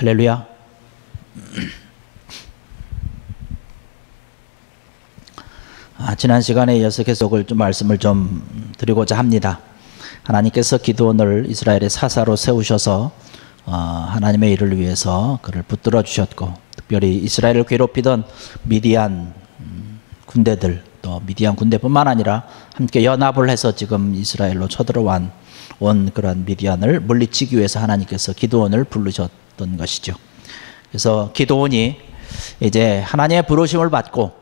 할렐루야. 지난 시간에 이어서 계속 말씀을 좀 드리고자 합니다. 하나님께서 기드온을 이스라엘의 사사로 세우셔서 하나님의 일을 위해서 그를 붙들어 주셨고, 특별히 이스라엘을 괴롭히던 미디안 군대들, 또 미디안 군대뿐만 아니라 함께 연합을 해서 지금 이스라엘로 쳐들어온 그런 미디안을 물리치기 위해서 하나님께서 기드온을 부르셨던 것이죠. 그래서 기드온이 이제 하나님의 부르심을 받고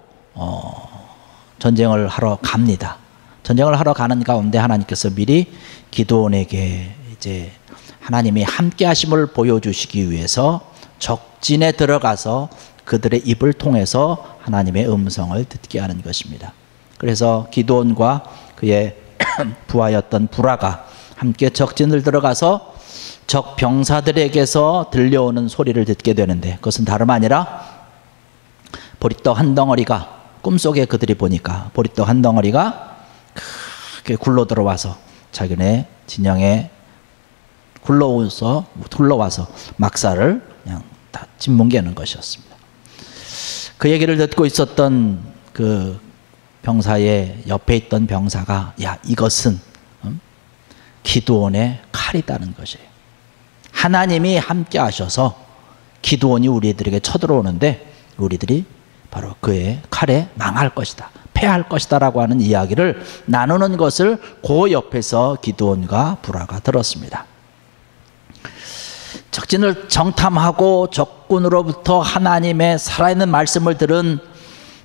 전쟁을 하러 갑니다. 전쟁을 하러 가는 가운데 하나님께서 미리 기드온에게 이제 하나님이 함께 하심을 보여주시기 위해서 적진에 들어가서 그들의 입을 통해서 하나님의 음성을 듣게 하는 것입니다. 그래서 기드온과 그의 부하였던 부라가 함께 적진을 들어가서 적 병사들에게서 들려오는 소리를 듣게 되는데, 그것은 다름 아니라 보리떡 한 덩어리가, 꿈속에 그들이 보니까 보리떡 한 덩어리가 크게 굴러 들어와서 자기네 진영에 굴러와서 막사를 그냥 다 짓뭉개는 것이었습니다. 그 얘기를 듣고 있었던 그 병사의 옆에 있던 병사가, 야, 이것은 기드온의 칼이다는 것이에요. 하나님이 함께 하셔서 기드온이 우리들에게 쳐들어오는데 우리들이 바로 그의 칼에 망할 것이다, 패할 것이다 라고 하는 이야기를 나누는 것을 그 옆에서 기드온과 부라가 들었습니다. 적진을 정탐하고 적군으로부터 하나님의 살아있는 말씀을 들은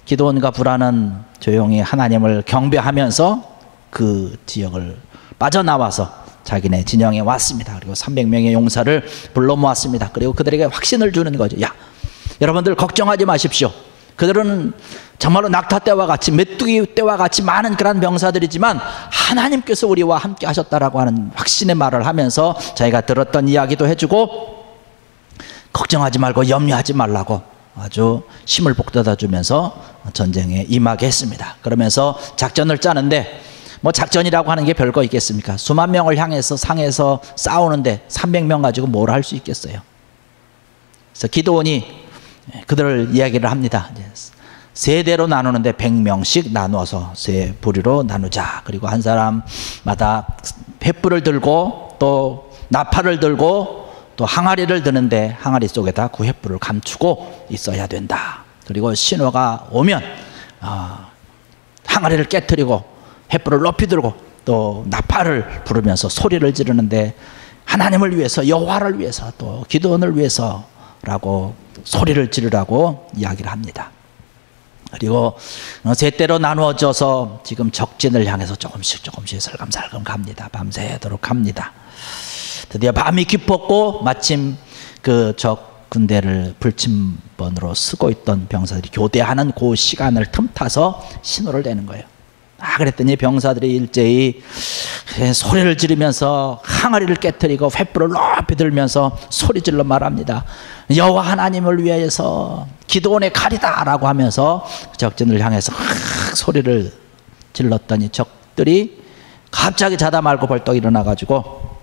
기드온과 부라는 조용히 하나님을 경배하면서 그 지역을 빠져나와서 자기네 진영에 왔습니다. 그리고 300명의 용사를 불러 모았습니다. 그리고 그들에게 확신을 주는 거죠. 야, 여러분들 걱정하지 마십시오. 그들은 정말로 낙타 때와 같이, 메뚜기 때와 같이 많은 그런 병사들이지만 하나님께서 우리와 함께 하셨다라고 하는 확신의 말을 하면서 자기가 들었던 이야기도 해주고, 걱정하지 말고 염려하지 말라고 아주 힘을 북돋아 주면서 전쟁에 임하게 했습니다. 그러면서 작전을 짜는데, 뭐 작전이라고 하는 게 별거 있겠습니까? 수만 명을 향해서 상해서 싸우는데 300명 가지고 뭘 할 수 있겠어요? 그래서 기드온이 그들을 이야기를 합니다. 세 대로 나누는데 100명씩 나누어서 세 부리로 나누자. 그리고 한 사람마다 횃불을 들고 또 나팔을 들고 또 항아리를 드는데 항아리 속에다 그 횃불을 감추고 있어야 된다. 그리고 신호가 오면 항아리를 깨트리고 횃불을 높이 들고 또 나팔을 부르면서 소리를 지르는데, 하나님을 위해서, 여호와를 위해서, 또 기드온을 위해서라고 소리를 지르라고 이야기를 합니다. 그리고 세 대로 나누어져서 지금 적진을 향해서 조금씩 설감설감 갑니다. 밤새도록 갑니다. 드디어 밤이 깊었고 마침 그 적 군대를 불침번으로 쓰고 있던 병사들이 교대하는 그 시간을 틈타서 신호를 내는 거예요. 그랬더니 병사들이 일제히 소리를 지르면서 항아리를 깨트리고 횃불을 높이 들면서 소리질러 말합니다. 여호와 하나님을 위해서 기드온의 칼이다 라고 하면서 적진을 향해서 소리를 질렀더니 적들이 갑자기 자다 말고 벌떡 일어나 가지고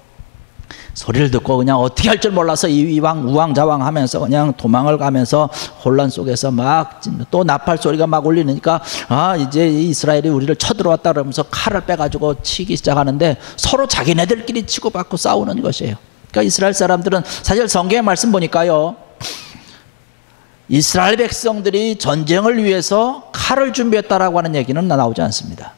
소리를 듣고 그냥 어떻게 할 줄 몰라서 이왕 우왕좌왕 하면서 그냥 도망을 가면서 혼란 속에서 막 또 나팔 소리가 막 울리니까 이제 이스라엘이 우리를 쳐들어왔다 그러면서 칼을 빼가지고 치기 시작하는데 서로 자기네들끼리 치고받고 싸우는 것이에요. 그러니까 이스라엘 사람들은, 사실 성경의 말씀 보니까요, 이스라엘 백성들이 전쟁을 위해서 칼을 준비했다라고 하는 얘기는 나오지 않습니다.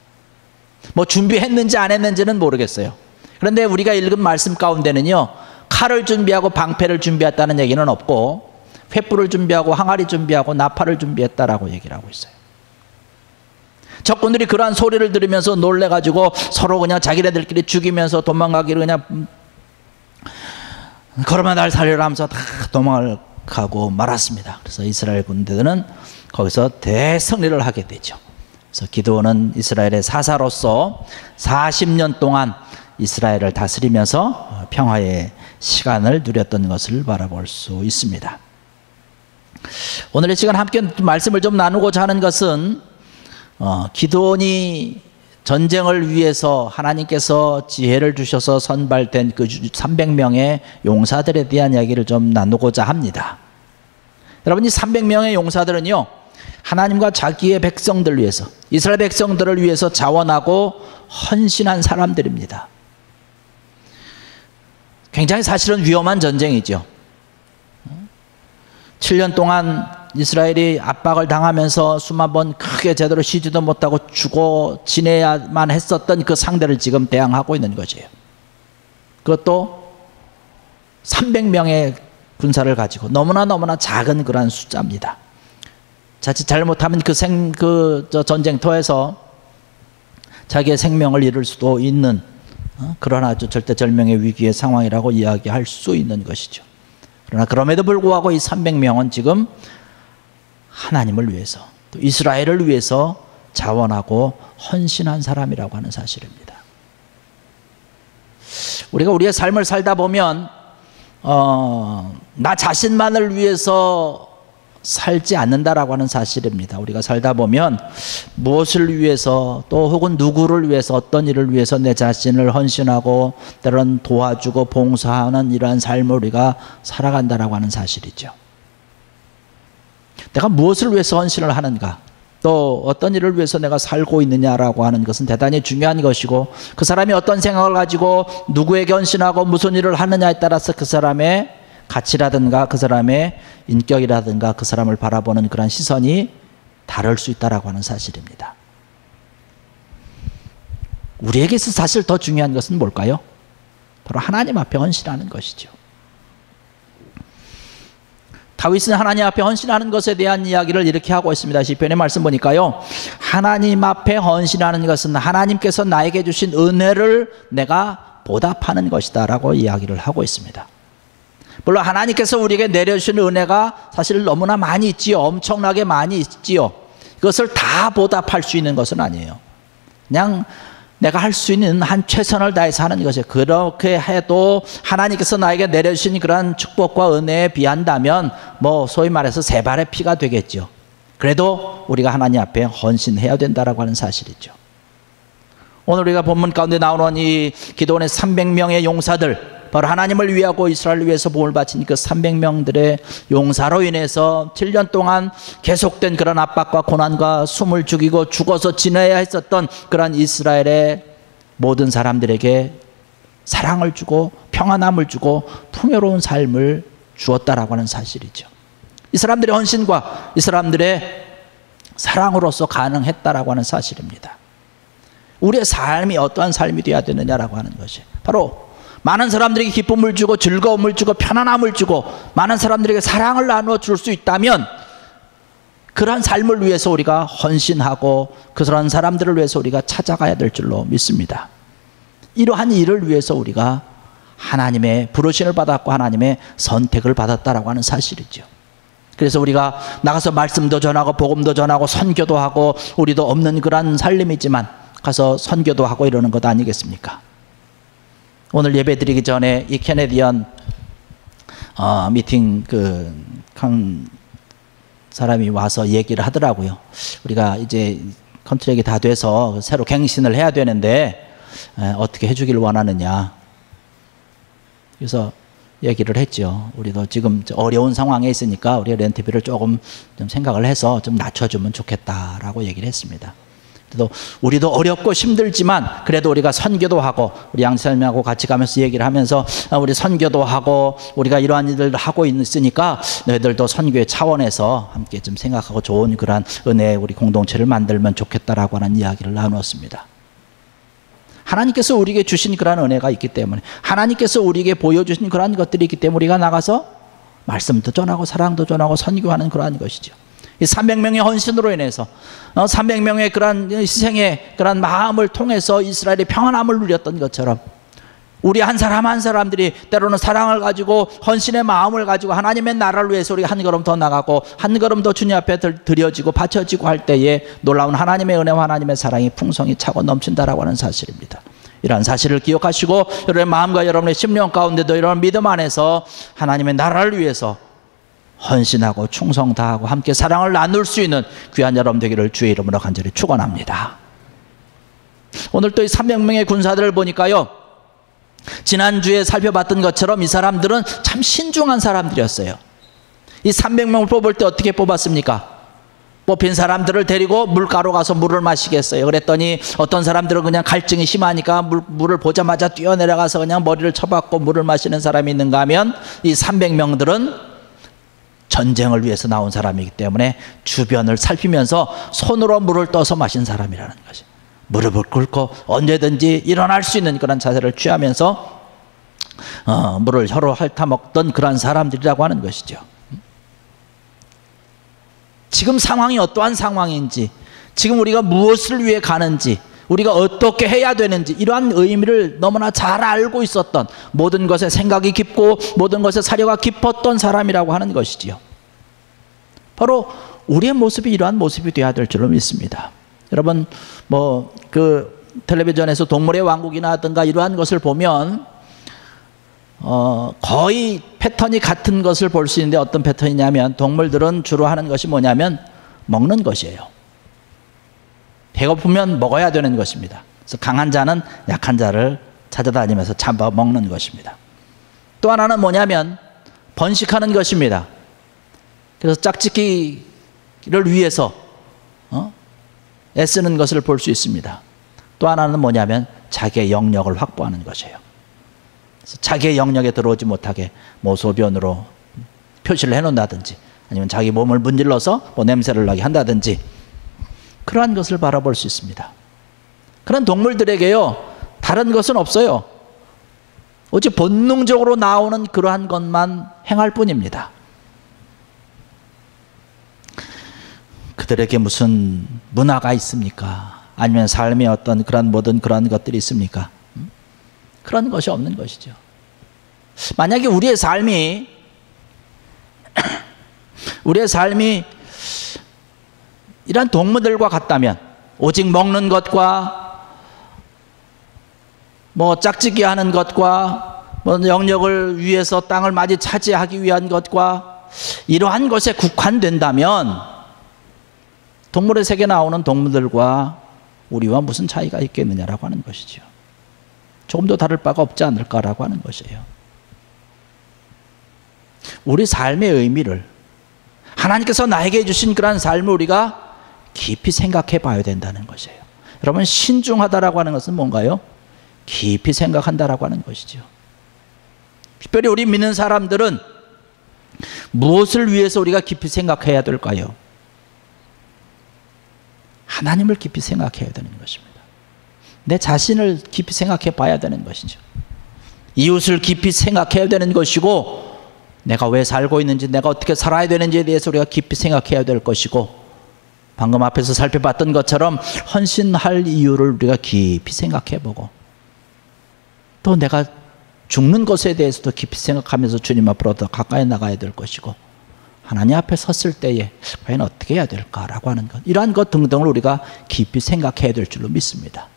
뭐 준비했는지 안 했는지는 모르겠어요. 그런데 우리가 읽은 말씀 가운데는요, 칼을 준비하고 방패를 준비했다는 얘기는 없고 횃불을 준비하고 항아리 준비하고 나팔을 준비했다라고 얘기를 하고 있어요. 적군들이 그러한 소리를 들으면서 놀래가지고 서로 그냥 자기네들끼리 죽이면서 도망가기를 그냥 걸어만 날 살려라 하면서 다 도망을 가고 말았습니다. 그래서 이스라엘 군대들은 거기서 대승리를 하게 되죠. 그래서 기드온은 이스라엘의 사사로서 40년 동안 이스라엘을 다스리면서 평화의 시간을 누렸던 것을 바라볼 수 있습니다. 오늘 이 시간 함께 말씀을 좀 나누고자 하는 것은 기드온이 전쟁을 위해서 하나님께서 지혜를 주셔서 선발된 그 300명의 용사들에 대한 이야기를 좀 나누고자 합니다. 여러분, 이 300명의 용사들은요, 하나님과 자기의 백성들을 위해서, 이스라엘 백성들을 위해서 자원하고 헌신한 사람들입니다. 굉장히 사실은 위험한 전쟁이죠. 7년 동안 이스라엘이 압박을 당하면서 수만 번 크게 제대로 쉬지도 못하고 죽어 지내야만 했었던 그 상대를 지금 대항하고 있는 것이에요. 그것도 300명의 군사를 가지고 너무나 작은 그러한 숫자입니다. 자칫 잘못하면 그 전쟁터에서 자기의 생명을 잃을 수도 있는 그런 아주 절대절명의 위기의 상황이라고 이야기할 수 있는 것이죠. 그러나 그럼에도 불구하고 이 300명은 지금 하나님을 위해서, 또 이스라엘을 위해서 자원하고 헌신한 사람이라고 하는 사실입니다. 우리가 우리의 삶을 살다 보면 나 자신만을 위해서 살지 않는다라고 하는 사실입니다. 우리가 살다 보면 무엇을 위해서, 또 혹은 누구를 위해서, 어떤 일을 위해서 내 자신을 헌신하고 때로는 도와주고 봉사하는 이러한 삶을 우리가 살아간다라고 하는 사실이죠. 내가 무엇을 위해서 헌신을 하는가, 또 어떤 일을 위해서 내가 살고 있느냐라고 하는 것은 대단히 중요한 것이고, 그 사람이 어떤 생각을 가지고 누구에게 헌신하고 무슨 일을 하느냐에 따라서 그 사람의 가치라든가 그 사람의 인격이라든가 그 사람을 바라보는 그런 시선이 다를 수 있다라고 하는 사실입니다. 우리에게서 사실 더 중요한 것은 뭘까요? 바로 하나님 앞에 헌신하는 것이죠. 다윗은 하나님 앞에 헌신하는 것에 대한 이야기를 이렇게 하고 있습니다. 시편의 말씀 보니까요, 하나님 앞에 헌신하는 것은 하나님께서 나에게 주신 은혜를 내가 보답하는 것이다 라고 이야기를 하고 있습니다. 물론 하나님께서 우리에게 내려주신 은혜가 사실 너무나 많이 있지요. 엄청나게 많이 있지요. 그것을 다 보답할 수 있는 것은 아니에요. 그냥 내가 할 수 있는 한 최선을 다해서 하는 것이에요. 그렇게 해도 하나님께서 나에게 내려주신 그런 축복과 은혜에 비한다면 소위 말해서 세 발의 피가 되겠죠. 그래도 우리가 하나님 앞에 헌신해야 된다라고 하는 사실이죠. 오늘 우리가 본문 가운데 나오는 이 기드온의 300명의 용사들, 바로 하나님을 위하고 이스라엘을 위해서 복을 바친 그 300명들의 용사로 인해서 7년 동안 계속된 그런 압박과 고난과 숨을 죽이고 죽어서 지내야 했었던 그런 이스라엘의 모든 사람들에게 사랑을 주고 평안함을 주고 풍요로운 삶을 주었다라고 하는 사실이죠. 이 사람들의 헌신과 이 사람들의 사랑으로서 가능했다라고 하는 사실입니다. 우리의 삶이 어떠한 삶이 되어야 되느냐라고 하는 것이 바로 많은 사람들에게 기쁨을 주고 즐거움을 주고 편안함을 주고 많은 사람들에게 사랑을 나누어 줄 수 있다면 그러한 삶을 위해서 우리가 헌신하고 그런 사람들을 위해서 우리가 찾아가야 될 줄로 믿습니다. 이러한 일을 위해서 우리가 하나님의 부르심을 받았고 하나님의 선택을 받았다라고 하는 사실이죠. 그래서 우리가 나가서 말씀도 전하고 복음도 전하고 선교도 하고 우리도 없는 그런 삶이지만 가서 선교도 하고 이러는 것 아니겠습니까? 오늘 예배 드리기 전에 이 캐네디언 미팅 한 사람이 와서 얘기를 하더라고요. 우리가 이제 컨트랙이 다 돼서 새로 갱신을 해야 되는데 어떻게 해주길 원하느냐. 그래서 얘기를 했죠. 우리도 지금 어려운 상황에 있으니까 우리가 렌트비를 조금 좀 생각을 해서 좀 낮춰주면 좋겠다라고 얘기를 했습니다. 우리도 어렵고 힘들지만 그래도 우리가 선교도 하고 우리 양사님하고 같이 가면서 얘기를 하면서 우리 선교도 하고 우리가 이러한 일을 하고 있으니까 너희들도 선교의 차원에서 함께 좀 생각하고 좋은 그러한 은혜의 우리 공동체를 만들면 좋겠다라고 하는 이야기를 나누었습니다. 하나님께서 우리에게 주신 그러한 은혜가 있기 때문에 하나님께서 우리에게 보여주신 그러한 것들이 있기 때문에 우리가 나가서 말씀도 전하고 사랑도 전하고 선교하는 그러한 것이죠. 이 300명의 헌신으로 인해서 300명의 그런 희생의 그런 마음을 통해서 이스라엘이 평안함을 누렸던 것처럼 우리 한 사람 한 사람들이 때로는 사랑을 가지고 헌신의 마음을 가지고 하나님의 나라를 위해서 우리가 한 걸음 더 나가고 한 걸음 더 주님 앞에 드려지고 바쳐지고 할 때에 놀라운 하나님의 은혜와 하나님의 사랑이 풍성히 차고 넘친다라고 하는 사실입니다. 이러한 사실을 기억하시고 여러분의 마음과 여러분의 심령 가운데도 이런 믿음 안에서 하나님의 나라를 위해서 헌신하고 충성 다하고 함께 사랑을 나눌 수 있는 귀한 여러분 되기를 주의 이름으로 간절히 축원합니다. 오늘 또 이 300명의 군사들을 보니까요, 지난주에 살펴봤던 것처럼 이 사람들은 참 신중한 사람들이었어요. 이 300명을 뽑을 때 어떻게 뽑았습니까? 뽑힌 사람들을 데리고 물가로 가서 물을 마시겠어요. 그랬더니 어떤 사람들은 그냥 갈증이 심하니까 물을 보자마자 뛰어내려가서 그냥 머리를 쳐박고 물을 마시는 사람이 있는가 하면, 이 300명들은 전쟁을 위해서 나온 사람이기 때문에 주변을 살피면서 손으로 물을 떠서 마신 사람이라는 것이, 무릎을 꿇고 언제든지 일어날 수 있는 그런 자세를 취하면서 물을 혀로 핥아 먹던 그런 사람들이라고 하는 것이죠. 지금 상황이 어떠한 상황인지, 지금 우리가 무엇을 위해 가는지, 우리가 어떻게 해야 되는지, 이러한 의미를 너무나 잘 알고 있었던, 모든 것에 생각이 깊고 모든 것에 사려가 깊었던 사람이라고 하는 것이지요. 바로 우리의 모습이 이러한 모습이 되어야 될 줄로 믿습니다. 여러분, 그 텔레비전에서 동물의 왕국이나 하든가 이러한 것을 보면 거의 패턴이 같은 것을 볼 수 있는데, 어떤 패턴이냐면, 동물들은 주로 하는 것이 뭐냐면 먹는 것이에요. 배고프면 먹어야 되는 것입니다. 그래서 강한 자는 약한 자를 찾아다니면서 잡아먹는 것입니다. 또 하나는 뭐냐면 번식하는 것입니다. 그래서 짝짓기를 위해서 애쓰는 것을 볼 수 있습니다. 또 하나는 뭐냐면 자기의 영역을 확보하는 것이에요. 그래서 자기의 영역에 들어오지 못하게 모소변으로 표시를 해놓는다든지, 아니면 자기 몸을 문질러서 냄새를 나게 한다든지, 그러한 것을 바라볼 수 있습니다. 그런 동물들에게요, 다른 것은 없어요. 오직 본능적으로 나오는 그러한 것만 행할 뿐입니다. 그들에게 무슨 문화가 있습니까? 아니면 삶의 어떤 그런 모든 그런 것들이 있습니까? 그런 것이 없는 것이죠. 만약에 우리의 삶이 이런 동물들과 같다면, 오직 먹는 것과 짝짓기 하는 것과 영역을 위해서 땅을 마저 차지하기 위한 것과 이러한 것에 국한된다면, 동물의 세계에 나오는 동물들과 우리와 무슨 차이가 있겠느냐라고 하는 것이죠. 조금도 다를 바가 없지 않을까라고 하는 것이에요. 우리 삶의 의미를, 하나님께서 나에게 주신 그런 삶을 우리가 깊이 생각해 봐야 된다는 것이에요. 여러분, 신중하다라고 하는 것은 뭔가요? 깊이 생각한다라고 하는 것이죠. 특별히 우리 믿는 사람들은 무엇을 위해서 우리가 깊이 생각해야 될까요? 하나님을 깊이 생각해야 되는 것입니다. 내 자신을 깊이 생각해 봐야 되는 것이죠. 이웃을 깊이 생각해야 되는 것이고, 내가 왜 살고 있는지, 내가 어떻게 살아야 되는지에 대해서 우리가 깊이 생각해야 될 것이고, 방금 앞에서 살펴봤던 것처럼 헌신할 이유를 우리가 깊이 생각해 보고, 또 내가 죽는 것에 대해서도 깊이 생각하면서 주님 앞으로 더 가까이 나가야 될 것이고, 하나님 앞에 섰을 때에 과연 어떻게 해야 될까라고 하는 것, 이러한 것 등등을 우리가 깊이 생각해야 될 줄로 믿습니다.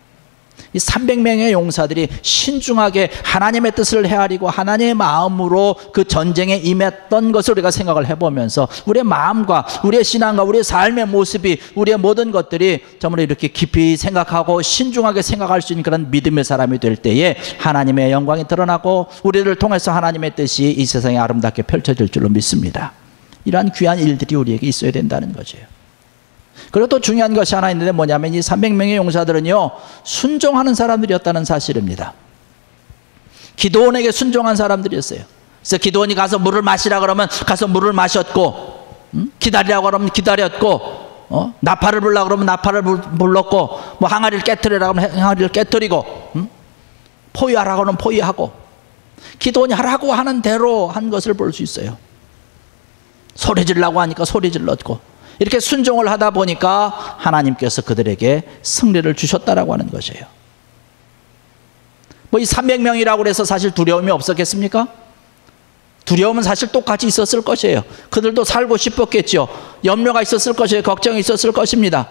이 300명의 용사들이 신중하게 하나님의 뜻을 헤아리고 하나님의 마음으로 그 전쟁에 임했던 것을 우리가 생각을 해보면서, 우리의 마음과 우리의 신앙과 우리의 삶의 모습이, 우리의 모든 것들이 정말 이렇게 깊이 생각하고 신중하게 생각할 수 있는 그런 믿음의 사람이 될 때에 하나님의 영광이 드러나고, 우리를 통해서 하나님의 뜻이 이 세상에 아름답게 펼쳐질 줄로 믿습니다. 이러한 귀한 일들이 우리에게 있어야 된다는 것이에요. 그리고 또 중요한 것이 하나 있는데, 뭐냐면 이 300명의 용사들은요, 순종하는 사람들이었다는 사실입니다. 기드온에게 순종한 사람들이었어요. 그래서 기드온이 가서 물을 마시라 그러면 가서 물을 마셨고, 기다리라고 그러면 기다렸고, 나팔을 불라 그러면 나팔을 불렀고, 항아리를 깨뜨리라 그러면 항아리를 깨뜨리고, 포위하라고 하면 포위하고, 기드온이 하라고 하는 대로 한 것을 볼 수 있어요. 소리 지르라고 하니까 소리 질렀고, 이렇게 순종을 하다 보니까 하나님께서 그들에게 승리를 주셨다라고 하는 것이에요. 이 300명이라고 해서 사실 두려움이 없었겠습니까? 두려움은 사실 똑같이 있었을 것이에요. 그들도 살고 싶었겠죠. 염려가 있었을 것이에요. 걱정이 있었을 것입니다.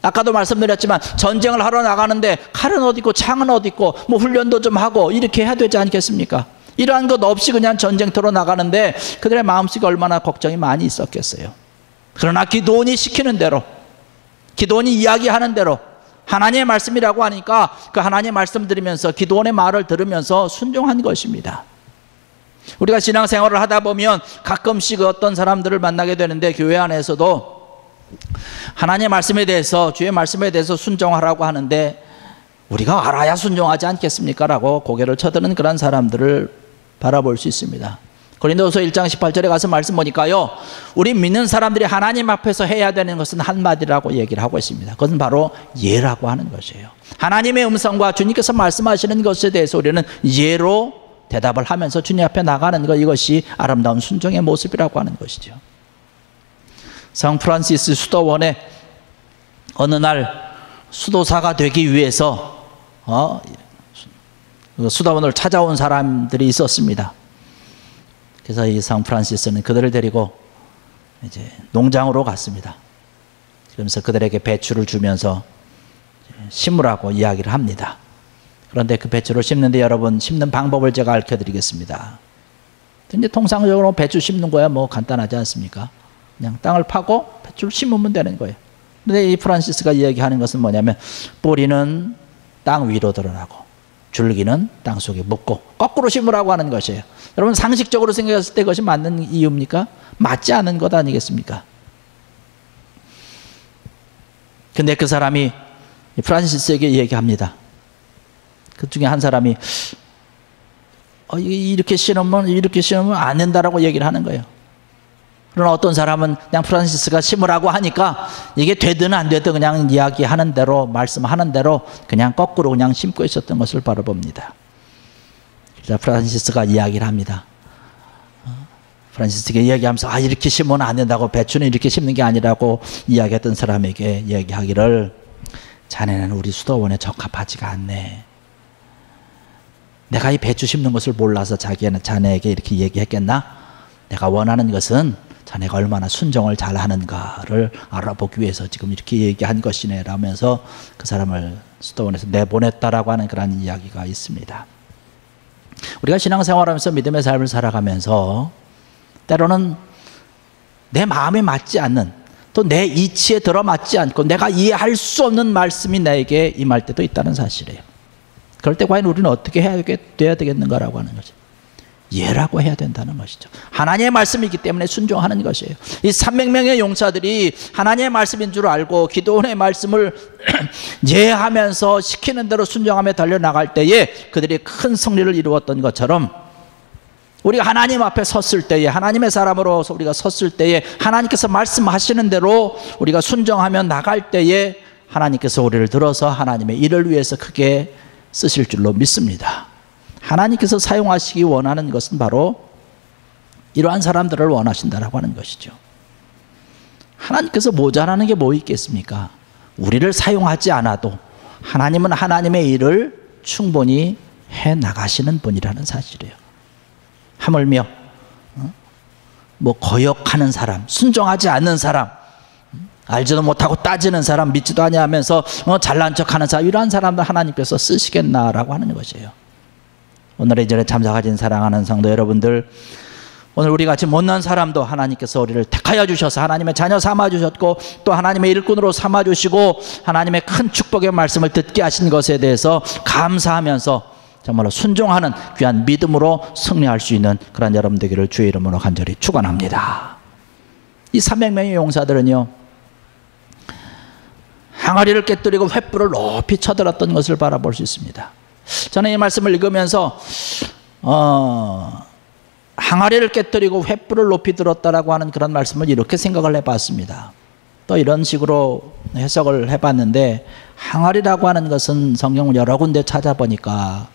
아까도 말씀드렸지만 전쟁을 하러 나가는데 칼은 어디 있고 창은 어디 있고 훈련도 좀 하고 이렇게 해야 되지 않겠습니까? 이러한 것 없이 그냥 전쟁터로 나가는데 그들의 마음속에 얼마나 걱정이 많이 있었겠어요. 그러나 기드온이 시키는 대로, 기드온이 이야기하는 대로 하나님의 말씀이라고 하니까 그 하나님의 말씀 들으면서 기도원의 말을 들으면서 순종한 것입니다. 우리가 신앙생활을 하다 보면 가끔씩 어떤 사람들을 만나게 되는데 교회 안에서도 하나님의 말씀에 대해서, 주의 말씀에 대해서 순종하라고 하는데 우리가 알아야 순종하지 않겠습니까? 라고 고개를 쳐드는 그런 사람들을 바라볼 수 있습니다. 고린도후서 1장 18절에 가서 말씀 보니까요, 우리 믿는 사람들이 하나님 앞에서 해야 되는 것은 한마디라고 얘기를 하고 있습니다. 그것은 바로 예라고 하는 것이에요. 하나님의 음성과 주님께서 말씀하시는 것에 대해서 우리는 예로 대답을 하면서 주님 앞에 나가는 것, 이것이 아름다운 순종의 모습이라고 하는 것이죠. 성 프란시스 수도원에 어느 날 수도사가 되기 위해서 수도원을 찾아온 사람들이 있었습니다. 그래서 이 성 프란시스는 그들을 데리고 이제 농장으로 갔습니다. 그러면서 그들에게 배추를 주면서 심으라고 이야기를 합니다. 그런데 그 배추를 심는데 여러분, 심는 방법을 제가 알려드리겠습니다. 근데 통상적으로 배추 심는 거야 뭐 간단하지 않습니까? 그냥 땅을 파고 배추를 심으면 되는 거예요. 근데 이 프란시스가 이야기하는 것은 뭐냐면, 뿌리는 땅 위로 드러나고 줄기는 땅 속에 묻고 거꾸로 심으라고 하는 것이에요. 여러분, 상식적으로 생각했을 때 그것이 맞는 이유입니까? 맞지 않은 것 아니겠습니까? 근데 그 사람이 프란시스에게 얘기합니다. 그 중에 한 사람이 이렇게 심으면 안 된다라고 얘기를 하는 거예요. 그러나 어떤 사람은 그냥 프란시스가 심으라고 하니까 이게 되든 안 되든 그냥 이야기하는 대로, 말씀하는 대로 그냥 거꾸로 그냥 심고 있었던 것을 바라봅니다. 그래서 프란시스가 이야기를 합니다. 프란시스에게 이야기하면서 이렇게 심으면 안 된다고, 배추는 이렇게 심는 게 아니라고 이야기했던 사람에게 이야기하기를, 자네는 우리 수도원에 적합하지가 않네. 내가 이 배추 심는 것을 몰라서 자네에게 이렇게 얘기했겠나? 내가 원하는 것은 자네가 얼마나 순종을 잘하는가를 알아보기 위해서 지금 이렇게 얘기한 것이네 라면서 그 사람을 수도원에서 내보냈다라고 하는 그런 이야기가 있습니다. 우리가 신앙생활하면서 믿음의 삶을 살아가면서 때로는 내 마음에 맞지 않는, 또 내 이치에 들어맞지 않고 내가 이해할 수 없는 말씀이 나에게 임할 때도 있다는 사실이에요. 그럴 때 과연 우리는 어떻게 돼야 되겠는가라고 하는 거죠. 예라고 해야 된다는 것이죠. 하나님의 말씀이기 때문에 순종하는 것이에요. 이 300명의 용사들이 하나님의 말씀인 줄 알고 기도원의 말씀을 예하면서 시키는 대로 순종하며 달려나갈 때에 그들이 큰 승리를 이루었던 것처럼, 우리가 하나님 앞에 섰을 때에, 하나님의 사람으로서 우리가 섰을 때에 하나님께서 말씀하시는 대로 우리가 순종하며 나갈 때에 하나님께서 우리를 들어서 하나님의 일을 위해서 크게 쓰실 줄로 믿습니다. 하나님께서 사용하시기 원하는 것은 바로 이러한 사람들을 원하신다라고 하는 것이죠. 하나님께서 모자라는 게 뭐 있겠습니까? 우리를 사용하지 않아도 하나님은 하나님의 일을 충분히 해 나가시는 분이라는 사실이에요. 하물며 뭐 거역하는 사람, 순종하지 않는 사람, 알지도 못하고 따지는 사람, 믿지도 아니하면서 잘난 척하는 사람, 이러한 사람들 하나님께서 쓰시겠나라고 하는 것이에요. 오늘의 전에 참석하신 사랑하는 성도 여러분들, 오늘 우리 같이 못난 사람도 하나님께서 우리를 택하여 주셔서 하나님의 자녀 삼아주셨고, 또 하나님의 일꾼으로 삼아주시고 하나님의 큰 축복의 말씀을 듣게 하신 것에 대해서 감사하면서 정말로 순종하는 귀한 믿음으로 승리할 수 있는 그런 여러분 되기를 주의 이름으로 간절히 축원합니다. 이 300명의 용사들은요, 항아리를 깨뜨리고 횃불을 높이 쳐들었던 것을 바라볼 수 있습니다. 저는 이 말씀을 읽으면서 항아리를 깨뜨리고 횃불을 높이 들었다라고 하는 그런 말씀을 이렇게 생각을 해봤습니다. 또 이런 식으로 해석을 해봤는데, 항아리라고 하는 것은 성경을 여러 군데 찾아보니까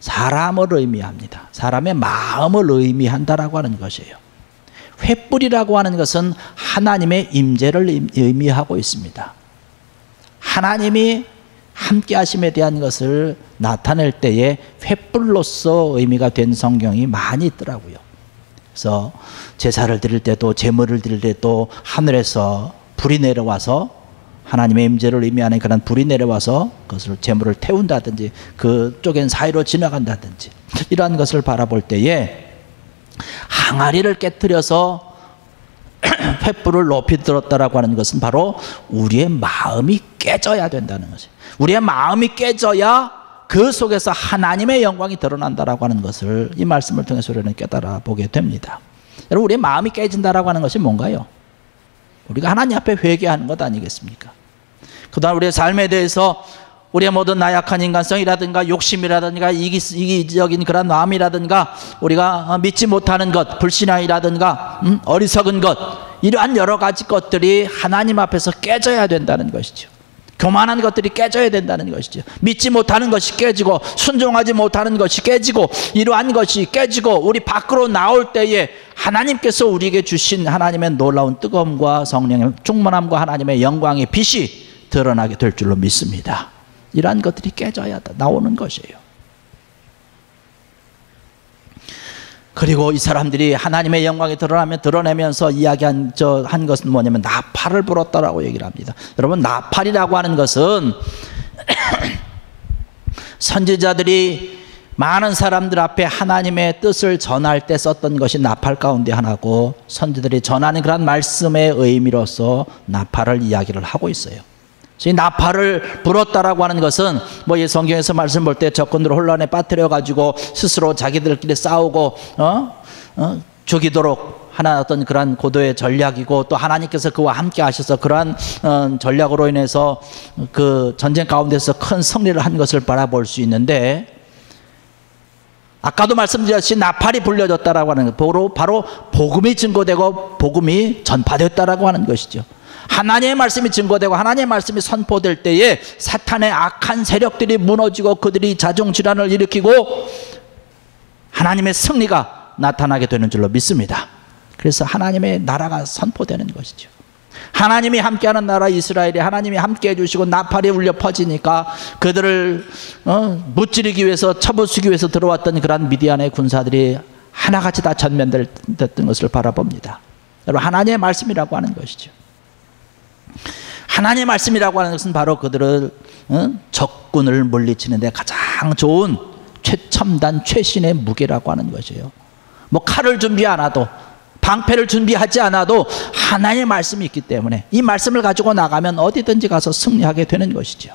사람을 의미합니다. 사람의 마음을 의미한다라고 하는 것이에요. 횃불이라고 하는 것은 하나님의 임재를 의미하고 있습니다. 하나님이 함께 하심에 대한 것을 나타낼 때에 횃불로서 의미가 된 성경이 많이 있더라고요. 그래서 제사를 드릴 때도, 제물을 드릴 때도 하늘에서 불이 내려와서, 하나님의 임재를 의미하는 그런 불이 내려와서 그것을 제물을 태운다든지 그쪽엔 사이로 지나간다든지 이러한 것을 바라볼 때에 항아리를 깨뜨려서 횃불을 높이 들었다라고 하는 것은 바로 우리의 마음이 깨져야 된다는 것이에요. 우리의 마음이 깨져야 그 속에서 하나님의 영광이 드러난다라고 하는 것을 이 말씀을 통해서 우리는 깨달아 보게 됩니다. 여러분, 우리의 마음이 깨진다라고 하는 것이 뭔가요? 우리가 하나님 앞에 회개하는 것 아니겠습니까? 그동안 우리의 삶에 대해서 우리의 모든 나약한 인간성이라든가 욕심이라든가 이기적인 그런 마음이라든가 우리가 믿지 못하는 것, 불신앙이라든가 어리석은 것, 이러한 여러 가지 것들이 하나님 앞에서 깨져야 된다는 것이죠. 교만한 것들이 깨져야 된다는 것이죠. 믿지 못하는 것이 깨지고 순종하지 못하는 것이 깨지고 이러한 것이 깨지고 우리 밖으로 나올 때에 하나님께서 우리에게 주신 하나님의 놀라운 뜨거움과 성령의 충만함과 하나님의 영광의 빛이 드러나게 될 줄로 믿습니다. 이러한 것들이 깨져야 나오는 것이에요. 그리고 이 사람들이 하나님의 영광이 드러내면서 이야기한 한 것은 뭐냐면 나팔을 불었다라고 얘기를 합니다. 여러분, 나팔이라고 하는 것은 선지자들이 많은 사람들 앞에 하나님의 뜻을 전할 때 썼던 것이 나팔 가운데 하나고, 선지자들이 전하는 그런 말씀의 의미로서 나팔을 이야기를 하고 있어요. 이 나팔을 불었다라고 하는 것은 이 성경에서 말씀 볼 때 적군들 혼란에 빠뜨려 가지고 스스로 자기들끼리 싸우고 죽이도록 하나 어떤 그러한 고도의 전략이고, 또 하나님께서 그와 함께 하셔서 그러한 전략으로 인해서 그 전쟁 가운데서 큰 승리를 한 것을 바라볼 수 있는데, 아까도 말씀드렸듯이 나팔이 불려졌다라고 하는 것, 바로 복음이 증거되고 복음이 전파됐다라고 하는 것이죠. 하나님의 말씀이 증거되고 하나님의 말씀이 선포될 때에 사탄의 악한 세력들이 무너지고 그들이 자중질환을 일으키고 하나님의 승리가 나타나게 되는 줄로 믿습니다. 그래서 하나님의 나라가 선포되는 것이죠. 하나님이 함께하는 나라 이스라엘이 하나님이 함께해 주시고 나팔이 울려 퍼지니까 그들을 무찌르기 위해서 쳐부수기 위해서 들어왔던 그런 미디안의 군사들이 하나같이 다 전면됐던 것을 바라봅니다. 여러분, 하나님의 말씀이라고 하는 것이죠. 하나님의 말씀이라고 하는 것은 바로 그들을 적군을 물리치는 데 가장 좋은 최첨단 최신의 무기라고 하는 것이에요. 칼을 준비 안 해도, 방패를 준비하지 않아도 하나님의 말씀이 있기 때문에 이 말씀을 가지고 나가면 어디든지 가서 승리하게 되는 것이죠.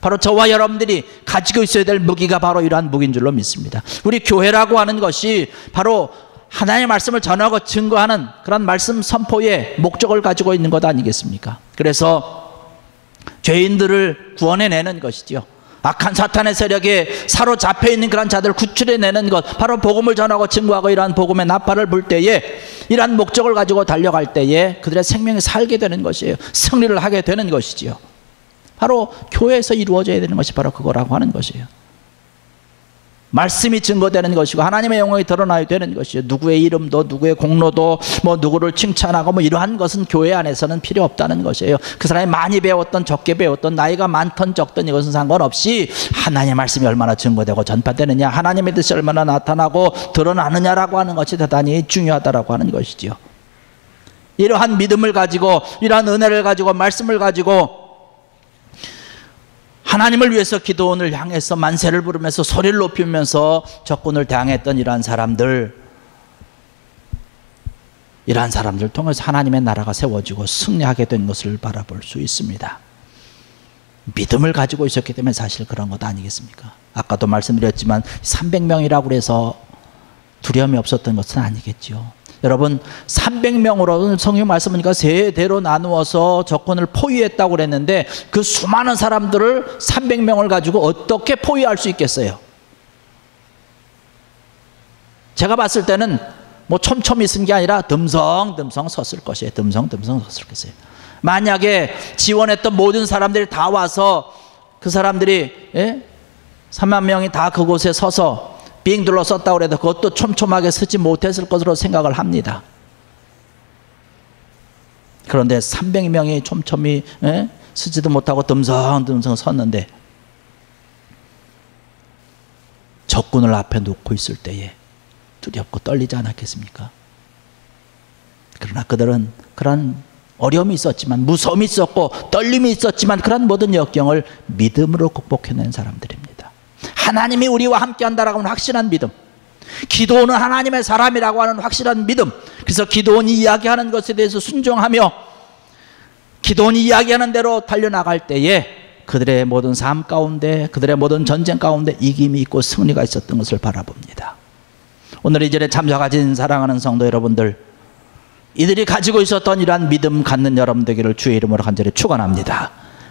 바로 저와 여러분들이 가지고 있어야 될 무기가 바로 이러한 무기인 줄로 믿습니다. 우리 교회라고 하는 것이 바로 하나님의 말씀을 전하고 증거하는 그런 말씀 선포의 목적을 가지고 있는 것 아니겠습니까? 그래서 죄인들을 구원해내는 것이죠. 악한 사탄의 세력에 사로잡혀 있는 그런 자들을 구출해내는 것, 바로 복음을 전하고 증거하고 이러한 복음의 나팔을 불 때에 이러한 목적을 가지고 달려갈 때에 그들의 생명이 살게 되는 것이에요. 승리를 하게 되는 것이지요. 바로 교회에서 이루어져야 되는 것이 바로 그거라고 하는 것이에요. 말씀이 증거되는 것이고 하나님의 영광이 드러나야 되는 것이에요. 누구의 이름도 누구의 공로도 누구를 칭찬하고 이러한 것은 교회 안에서는 필요 없다는 것이에요. 그 사람이 많이 배웠던 적게 배웠던 나이가 많던 적던 이것은 상관없이 하나님의 말씀이 얼마나 증거되고 전파되느냐, 하나님의 뜻이 얼마나 나타나고 드러나느냐라고 하는 것이 대단히 중요하다라고 하는 것이지요. 이러한 믿음을 가지고 이러한 은혜를 가지고 말씀을 가지고 하나님을 위해서 기도원을 향해서 만세를 부르면서 소리를 높이면서 적군을 대항했던 이러한 사람들 통해서 하나님의 나라가 세워지고 승리하게 된 것을 바라볼 수 있습니다. 믿음을 가지고 있었기 때문에 사실 그런 것 아니겠습니까? 아까도 말씀드렸지만 300명이라고 해서 두려움이 없었던 것은 아니겠죠. 여러분, 300명으로 성경 말씀 보니까 세 대로 나누어서 적군을 포위했다고 그랬는데 그 수많은 사람들을 300명을 가지고 어떻게 포위할 수 있겠어요? 제가 봤을 때는 촘촘히 쓴 게 아니라 듬성듬성 섰을 것이에요. 듬성듬성 섰을 것이에요. 만약에 지원했던 모든 사람들이 다 와서 그 사람들이 3만 명이 다 그곳에 서서 빙 둘러섰다고 해도 그것도 촘촘하게 서지 못했을 것으로 생각을 합니다. 그런데 300명이 촘촘히 서지도 못하고 듬성듬성 섰는데 적군을 앞에 놓고 있을 때에 두렵고 떨리지 않았겠습니까? 그러나 그들은 그런 어려움이 있었지만, 무서움이 있었고 떨림이 있었지만 그런 모든 역경을 믿음으로 극복해낸 사람들입니다. 하나님이 우리와 함께 한다라고 하는 확신한 믿음, 기도원은 하나님의 사람이라고 하는 확실한 믿음. 그래서 기도원이 이야기하는 것에 대해서 순종하며 기도원이 이야기하는 대로 달려나갈 때에 그들의 모든 삶 가운데, 그들의 모든 전쟁 가운데 이김이 있고 승리가 있었던 것을 바라봅니다. 오늘 이 절에 참석하신 사랑하는 성도 여러분들, 이들이 가지고 있었던 이러한 믿음 갖는 여러분 되기를 주의 이름으로 간절히 축원합니다.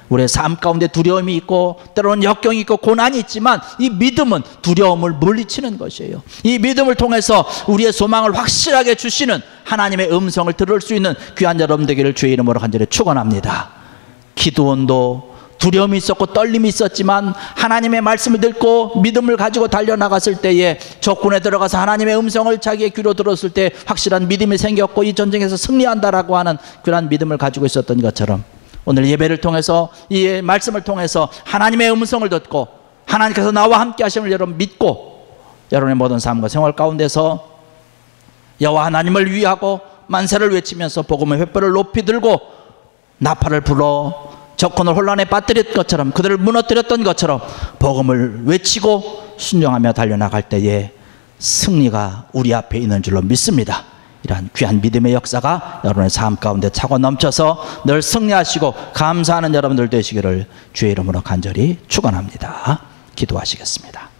우리의 삶 가운데 두려움이 있고 때로는 역경이 있고 고난이 있지만 이 믿음은 두려움을 물리치는 것이에요. 이 믿음을 통해서 우리의 소망을 확실하게 주시는 하나님의 음성을 들을 수 있는 귀한 여러분 되기를 주의 이름으로 간절히 축원합니다. 기도원도 두려움이 있었고 떨림이 있었지만 하나님의 말씀을 듣고 믿음을 가지고 달려나갔을 때에 적군에 들어가서 하나님의 음성을 자기의 귀로 들었을 때 확실한 믿음이 생겼고 이 전쟁에서 승리한다라고 하는 그런 믿음을 가지고 있었던 것처럼 오늘 예배를 통해서 이 말씀을 통해서 하나님의 음성을 듣고 하나님께서 나와 함께 하심을 여러분 믿고 여러분의 모든 삶과 생활 가운데서 여호와 하나님을 위하고 만세를 외치면서 복음의 횃불을 높이 들고 나팔을 불어 적군을 혼란에 빠뜨렸던 것처럼 그들을 무너뜨렸던 것처럼 복음을 외치고 순종하며 달려나갈 때에 승리가 우리 앞에 있는 줄로 믿습니다. 이러한 귀한 믿음의 역사가 여러분의 삶 가운데 차고 넘쳐서 늘 승리하시고 감사하는 여러분들 되시기를 주의 이름으로 간절히 축원합니다. 기도하시겠습니다.